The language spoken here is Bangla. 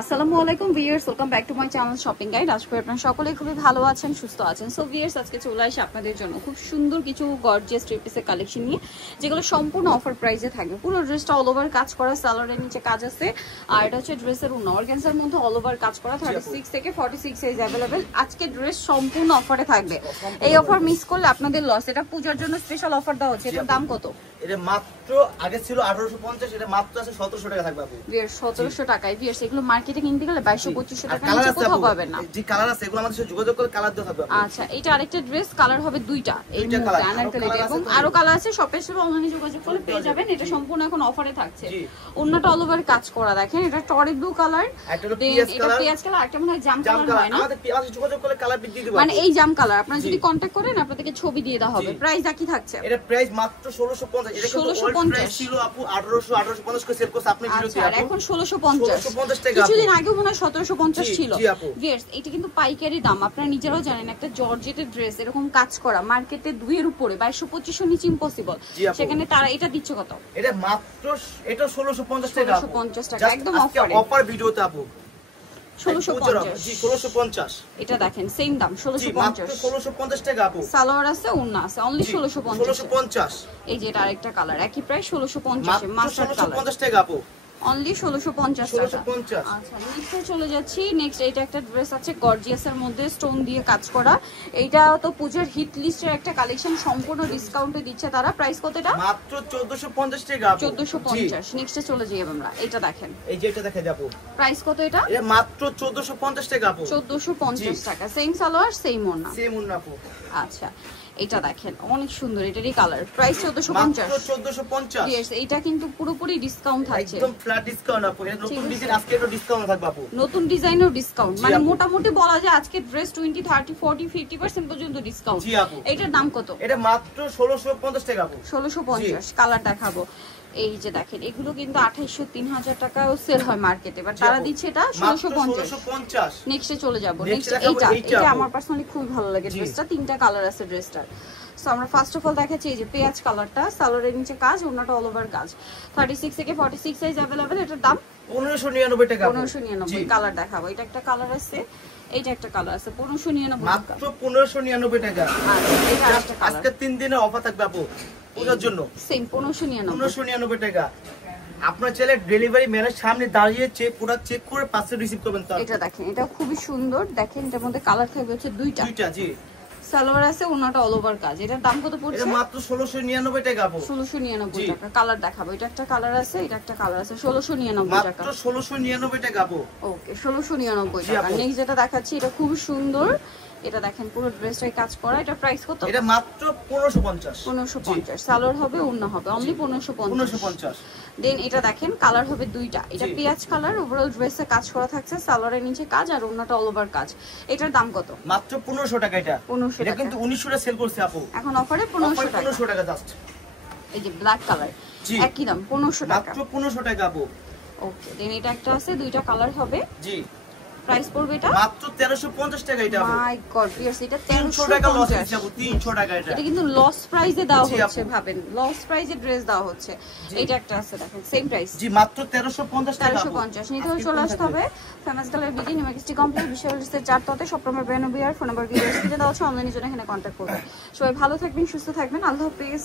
আসসালামু আলাইকুম viewers, welcome back to my channel shopping guide. আশা করি আপনারা সকলেই খুবই ভালো আছেন, সুস্থ আছেন। সো ভিউয়ার্স, আজকে চলে আসি আপনাদের জন্য খুব সুন্দর কিছু গর্জিয়াস থ্রি পিসের কালেকশন নিয়ে, যেগুলো সম্পূর্ণ অফার প্রাইসে থাকবে। পুরো ড্রেসটা অল ওভার কাজ করা, সালোয়ারের নিচে কাজ আছে, আর এটা হচ্ছে ড্রেসের অর্গানজার মধ্যে অল ওভার কাজ করা। 36 থেকে 46 সাইজ অ্যাভেলেবেল। আজকে ড্রেস সম্পূর্ণ অফারে থাকবে। এই অফার মিস করলে আপনাদের লস। এটা পূজার জন্য স্পেশাল অফার দেওয়া হচ্ছে। এটার দাম কত? এটা মাত্র আগে ছিল 1850, এটা মাত্র আছে 1700 টাকা থাকবে আপু। ভিউয়ার্স 1700 টাকায়। ভিউয়ার্স এগুলো মার্কেটে কিনতে গেলে 2200-2500 টাকা নিচে কোথাও পাবেন না। জি কালার আছে, এগুলো আমাদের সাথে যোগাযোগ করে কালার দেওয়া থাকবে। আচ্ছা, এটা আরেকটা ড্রেস, কালার হবে দুইটা, এই মুহূর্তে আনারকলিতে, এবং আরো কালার আছে। শপে এসে অনলাইনে যোগাযোগ করলে পেয়ে যাবেন। এটা সম্পূর্ণ এখন অফারে থাকছে। ওন্নাটা অল ওভার কাজ করা, দেখেন এটা টরি ব্লু কালার, এটা পেঁয়াজ কালার, একটা মনে হয় জাম কালার হয় না, আমাদের পেঁয়াজ যোগাযোগ করলে কালার দিয়ে দিতে পারবো। মানে এই জাম কালার আপনারা যদি কন্টাক্ট করেন আপনাদেরকে ছবি দিয়ে দেওয়া হবে। প্রাইস কি থাকছে? এটা প্রাইস মাত্র 1650। এটা কিন্তু 1650 ছিল আপু 1850 করে সেল করছে আপনি ভিডিওতে। আর এখন 1650 টাকা। কিছুদিন আগেও মনে হয় 1750 ছিল। ভিউয়ার্স এটা কিন্তু পাইকারি দাম, আপনারা নিজেরাও জানেন। একটা জর্জেটের ড্রেস এরকম কাজ করা মার্কেটে 2 এর উপরে 2200-2500 নিচে ইম্পসিবল। সেখানে তারা এটা দিচ্ছে কত? এটা মাত্র এটা 1650 টাকা। 1650 টাকা একদম অফারে। অফার ভিডিওতে আপু 1650। জি 1650। এটা দেখেন সেম দাম 1650। মাত্র 1650 টাকা আপু। সালোয়ার আছে, ওন্না আছে, অনলি 1650। এই যে এটা আরেকটা কালার, একই প্রাইস 1650 এ মাস্টার্ড কালার। 1650 টাকা আপু। অনলি 1650 টাকা। আচ্ছা, নেক্সটে চলে যাচ্ছি। নেক্সট এটা একটা ড্রেস আছে গর্জিয়াসের মধ্যে স্টোন দিয়ে কাজ করা। এইটা তো পূজার হিট লিস্টের একটা কালেকশন, সম্পূর্ণ ডিসকাউন্টে দিচ্ছে তারা। প্রাইস কত এটা? মাত্র 1450 টাকা আপু। 1450। নেক্সটে চলে যাই আমরা। এটা দেখেন, এই যে এটা দেখে যাবো। প্রাইস কত এটা? এটা মাত্র 1450 টাকা আপু। 1450 টাকা। সেম সালোয়ার সেম ওন্না। সেম ওন্না আপু। আচ্ছা, এটা দেখেন অনেক সুন্দর, এটারই কালার। প্রাইস 1450। মাত্র 1450। यस, এটা কিন্তু পুরোপুরি ডিসকাউন্ট থাকছে, একদম ফ্ল্যাট ডিসকাউন্ট আপু। এটা নতুন ডিজাইন, আজকে এটা ডিসকাউন্ট থাকবে আপু। নতুন ডিজাইনের ডিসকাউন্ট, মানে মোটামুটি বলা যায় আজকে ড্রেস 20 30 40 50% পর্যন্ত ডিসকাউন্ট। জি আপু। এটার দাম কত? এটা মাত্র 1650 টাকা আপু। 1650। কালার দেখাবো। এই যে দেখেন, এগুলো কিন্তু 2800-3000 টাকাও সেল হয় মার্কেটে, বাট তারা দিচ্ছে এটা 1650। নেক্সটে চলে যাব। নেক্সট এটা আমার পার্সোনালি খুব ভালো লাগে ড্রেসটা। তিনটা কালার আছে ড্রেসটার। সো আমরা ফার্স্ট অফ অল দেখাচ্ছি এই যে পেঁয়াজ কালারটা, সালোয়ারের নিচে কাজ, ওন্নাটা অল ওভার কাজ। 36 থেকে 46 সাইজ अवेलेबल। এটার দাম 1599 টাকা। 1599। কালার দেখাবো। এটা একটা কালার আছে, এইটা একটা কালার আছে। 1599 মাত্র 1599 টাকা। আচ্ছা, এটা একটা কালার। আজকে 3 দিনের অফার থাকবে আপু পূজার জন্য। সেম 1599 টাকা। আপনার ছেলে ডেলিভারি ম্যানের সামনে দাঁড়িয়ে প্রোডাক্ট চেক করে পার্সেল রিসিভ করবেন। তো এটা দেখেন, এটা খুবই সুন্দর। দেখেন এটার মধ্যে কালার থাকবে হচ্ছে দুইটা। জি। সালোয়ার আছে, ওন্নাটা অল ওভার কাজ। এটার দাম কত পড়ছে? এটা মাত্র 1699 টাকা আপু। 1699 টাকা। কালার দেখাবো। এটা একটা কালার আছে, এটা একটা কালার আছে। 1699 টাকা। মাত্র 1699 টাকা আপু। ওকে, 1699 টাকা। নেক্সট যেটা দেখাচ্ছি এটা খুব সুন্দর। এটা দেখেন পুরো ড্রেসটাই কাজ করা। এটা প্রাইস কত? এটা মাত্র 1550। 1550। সালোয়ার হবে, ওন্না হবে, অনলি 1550। দেন এটা দেখেন কালার হবে দুইটা। এটা পেঁয়াজ কালার, ওভারঅল ড্রেসে কাজ করা থাকছে, সালোয়ারের নিচে কাজ আর ওন্নাটা অল ওভার কাজ। এটার দাম কত? মাত্র 1500 টাকা। এটা 1500 এটা টাকা। কিন্তু 1900 টাকা সেল করছে আপু, এখন অফারে 1500 টাকা। 1500 টাকা জাস্ট। এই যে ব্ল্যাক কালার, একই দাম 1500 টাকা। মাত্র 1500 টাকা আপু। ওকে, দেন এটা একটা আছে, দুইটা কালার হবে। জি। প্রাইস পড়বে এটা মাত্র 1350 টাকা। এটা মাই গড ভিউয়ার্স, এটা 300 টাকা লস হচ্ছে আপু। 300 টাকা। এটা কিন্তু লস প্রাইসে দেওয়া হচ্ছে, ভাবেন লস প্রাইসে ড্রেস দেওয়া হচ্ছে। এটা একটা আছে দেখেন, সেম প্রাইস। জি মাত্র 1350 টাকা। 1350 নিতে হলে চলে আসতে হবে ফেমাস কালার বিডি নিউমার্কেস্টি কমপ্লেক্স বিশ্ববিদ্যালয়ের 4 তলাতে, শপ নম্বর 92 আর ফোন নাম্বার ভিডিওস দিয়ে দেওয়া আছে। অনলাইনে জন্য এখানে কন্টাক্ট করবেন। সবাই ভালো থাকবেন, সুস্থ থাকবেন। আল্লাহ হাফেজ।